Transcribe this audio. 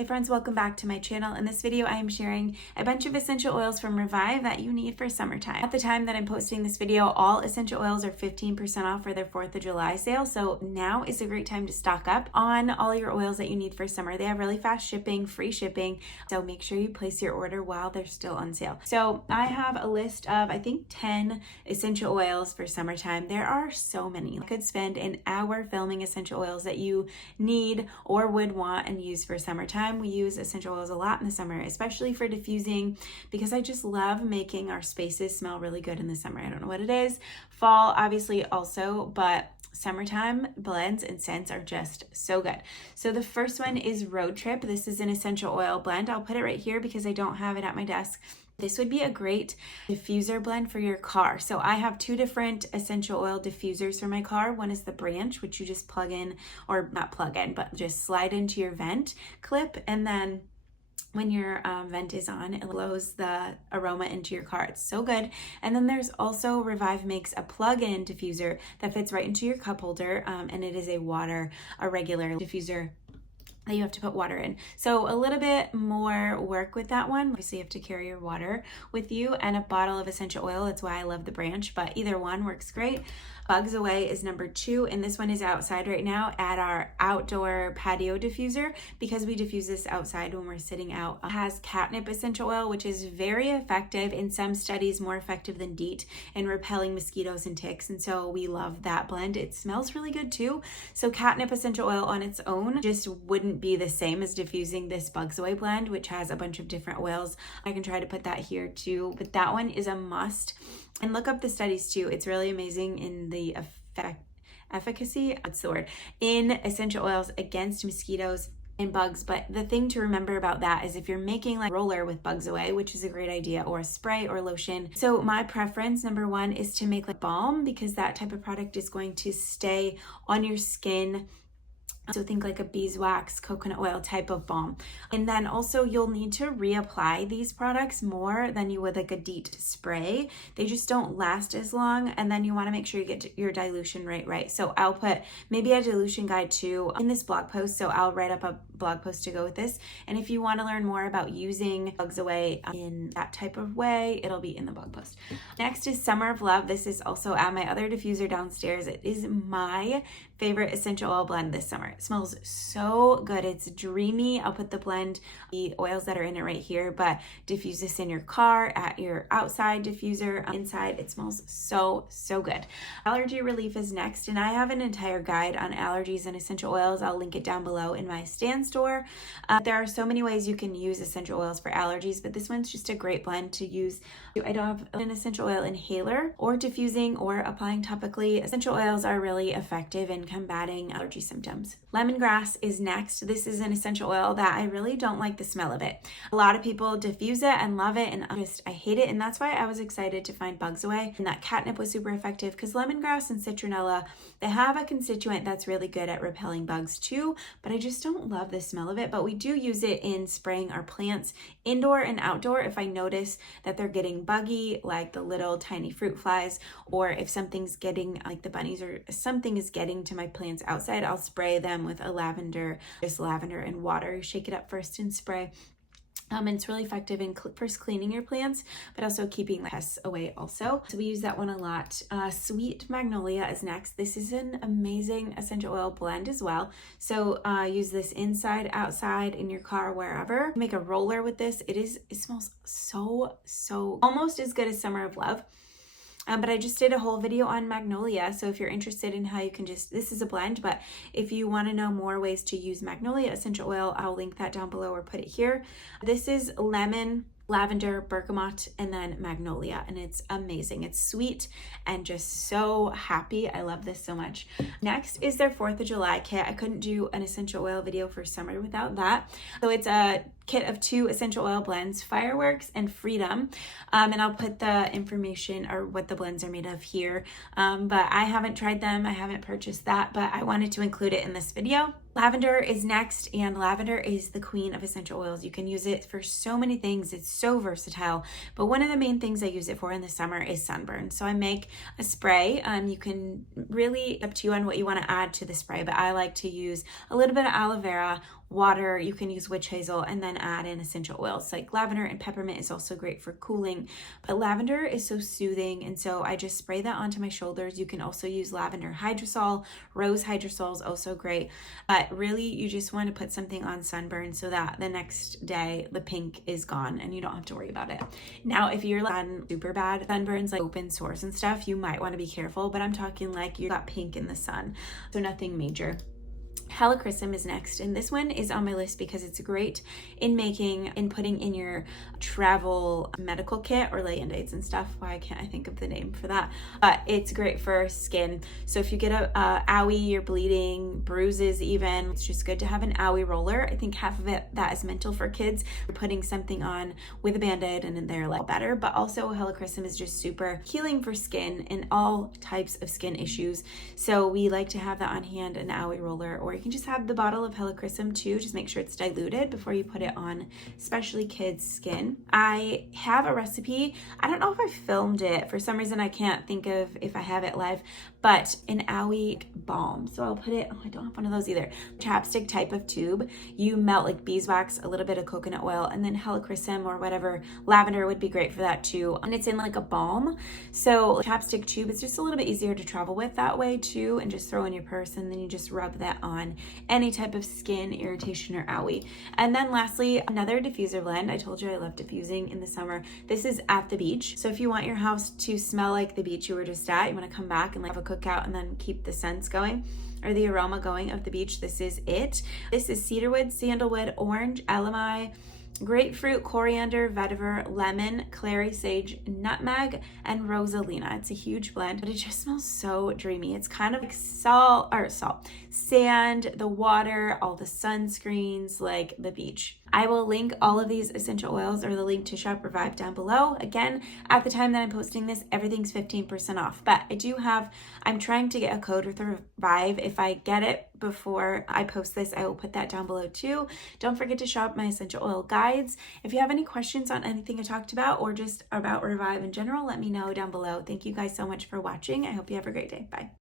Hey friends, welcome back to my channel. In this video, I am sharing a bunch of essential oils from Revive that you need for summertime. At the time that I'm posting this video, all essential oils are 15% off for their 4th of July sale. So now is a great time to stock up on all your oils that you need for summer. They have really fast shipping, free shipping. So make sure you place your order while they're still on sale. So I have a list of, I think, 10 essential oils for summertime. There are so many. I could spend an hour filming essential oils that you need or would want and use for summertime. We use essential oils a lot in the summer, especially for diffusing, because I just love making our spaces smell really good in the summer. I don't know what it is. Fall, obviously, also, but summertime blends and scents are just so good. So the first one is Road Trip. This is an essential oil blend. I'll put it right here because I don't have it at my desk. This would be a great diffuser blend for your car. So I have two different essential oil diffusers for my car. One is the branch, which you just plug in, or not plug in, but just slide into your vent clip. And then when your vent is on, it blows the aroma into your car. It's so good. And then there's also Revive makes a plug-in diffuser that fits right into your cup holder. And it is a regular diffuser that you have to put water in. So a little bit more work with that one. Obviously you have to carry your water with you and a bottle of essential oil. That's why I love the branch, but either one works great. Bugs Away is number 2, and this one is outside right now at our outdoor patio diffuser because we diffuse this outside when we're sitting out. It has catnip essential oil, which is very effective, in some studies more effective than DEET in repelling mosquitoes and ticks, and so we love that blend. It smells really good too. So catnip essential oil on its own just wouldn't be the same as diffusing this Bugs Away blend, which has a bunch of different oils. I can try to put that here too, but that one is a must. And look up the studies too. It's really amazing in the efficacy, that's the word, in essential oils against mosquitoes and bugs. But the thing to remember about that is if you're making like roller with Bugs Away, which is a great idea, or a spray or lotion. So my preference, number 1, is to make like balm, because that type of product is going to stay on your skin. So think like a beeswax, coconut oil type of balm. And then also you'll need to reapply these products more than you would like a DEET spray. They just don't last as long. And then you want to make sure you get your dilution rate right. So I'll put maybe a dilution guide too in this blog post. So I'll write up a blog post to go with this. And if you want to learn more about using Bugs Away in that type of way, it'll be in the blog post. Next is Summer of Love. This is also at my other diffuser downstairs. It is my favorite essential oil blend this summer. It smells so good. It's dreamy. I'll put the oils that are in it right here, but diffuse this in your car, at your outside diffuser, inside. It smells so, so good. Allergy relief is next, and I have an entire guide on allergies and essential oils. I'll link it down below in my stand store. There are so many ways you can use essential oils for allergies, but this one's just a great blend to use. I don't have an essential oil inhaler or diffusing or applying topically. Essential oils are really effective in combating allergy symptoms. Lemongrass is next. This is an essential oil that I really don't like the smell of it. A lot of people diffuse it and love it, and I hate it, and that's why I was excited to find Bugs Away, and that catnip was super effective, because lemongrass and citronella, they have a constituent that's really good at repelling bugs too, but I just don't love the smell of it. But we do use it in spraying our plants indoor and outdoor if I notice that they're getting buggy, like the little tiny fruit flies, or if something's getting, like the bunnies or something is getting to my plants outside, I'll spray them with a lavender and water. Shake it up first and spray. And it's really effective in first cleaning your plants, but also keeping the pests away also. So we use that one a lot. Sweet Magnolia is next. This is an amazing essential oil blend as well. So use this inside, outside, in your car, wherever. Make a roller with this. It smells so almost as good as Summer of Love. But I just did a whole video on Magnolia, so if you're interested in how you can this is a blend, but if you want to know more ways to use Magnolia essential oil, I'll link that down below or put it here. This is lemon, lavender, bergamot, and then magnolia, and it's amazing. It's sweet and just so happy. I love this so much. Next is their 4th of July kit. I couldn't do an essential oil video for summer without that. So it's a kit of 2 essential oil blends, Fireworks and Freedom, and I'll put the information or what the blends are made of here, but I haven't tried them. I haven't purchased that, but I wanted to include it in this video. Lavender is next, and lavender is the queen of essential oils. You can use it for so many things. It's so versatile, but one of the main things I use it for in the summer is sunburn. So I make a spray. You can really, up to you on what you want to add to the spray, but I like to use a little bit of aloe vera, water. You can use witch hazel and then add in essential oils like lavender, and peppermint is also great for cooling. But lavender is so soothing, and so I just spray that onto my shoulders. You can also use lavender hydrosol. Rose hydrosol is also great. But really, you just want to put something on sunburn so that the next day the pink is gone and you don't have to worry about it. Now, if you're on super bad sunburns, like open sores and stuff, you might want to be careful, but I'm talking like you got pink in the sun, so nothing major. Helichrysum is next, and this one is on my list because it's great in making and putting in your travel medical kit or Band-Aids and stuff. Why can't I think of the name for that? But it's great for skin. So if you get a owie, you're bleeding, bruises even, it's just good to have an owie roller. I think half of it that is mental for kids. You're putting something on with a Band-Aid and then they're like better, but also Helichrysum is just super healing for skin and all types of skin issues. So we like to have that on hand, an owie roller, or you can just have the bottle of Helichrysum too. Just make sure it's diluted before you put it on, especially kids' skin. I have a recipe. I don't know if I filmed it. For some reason, I can't think of if I have it live, but an owie balm. So I'll put it, oh, I don't have one of those either. Chapstick type of tube. You melt like beeswax, a little bit of coconut oil, and then Helichrysum or whatever. Lavender would be great for that too. And it's in like a balm. So chapstick tube, it's just a little bit easier to travel with that way too, and just throw in your purse, and then you just rub that on any type of skin irritation or owie. And then lastly, another diffuser blend. I told you I love diffusing in the summer. This is At the Beach. So if you want your house to smell like the beach you were just at, you want to come back and like have a cookout and then keep the scents going or the aroma going of the beach, this is it. This is cedarwood, sandalwood, orange, elemi, grapefruit, coriander, vetiver, lemon, clary sage, nutmeg, and rosalina. It's a huge blend, but it just smells so dreamy. It's kind of like sand, the water, all the sunscreens, like the beach. I will link all of these essential oils or the link to Shop Revive down below. Again, at the time that I'm posting this, everything's 15% off, but I'm trying to get a code with Revive. If I get it before I post this, I will put that down below too. Don't forget to shop my essential oil guides. If you have any questions on anything I talked about or just about Revive in general, let me know down below. Thank you guys so much for watching. I hope you have a great day. Bye.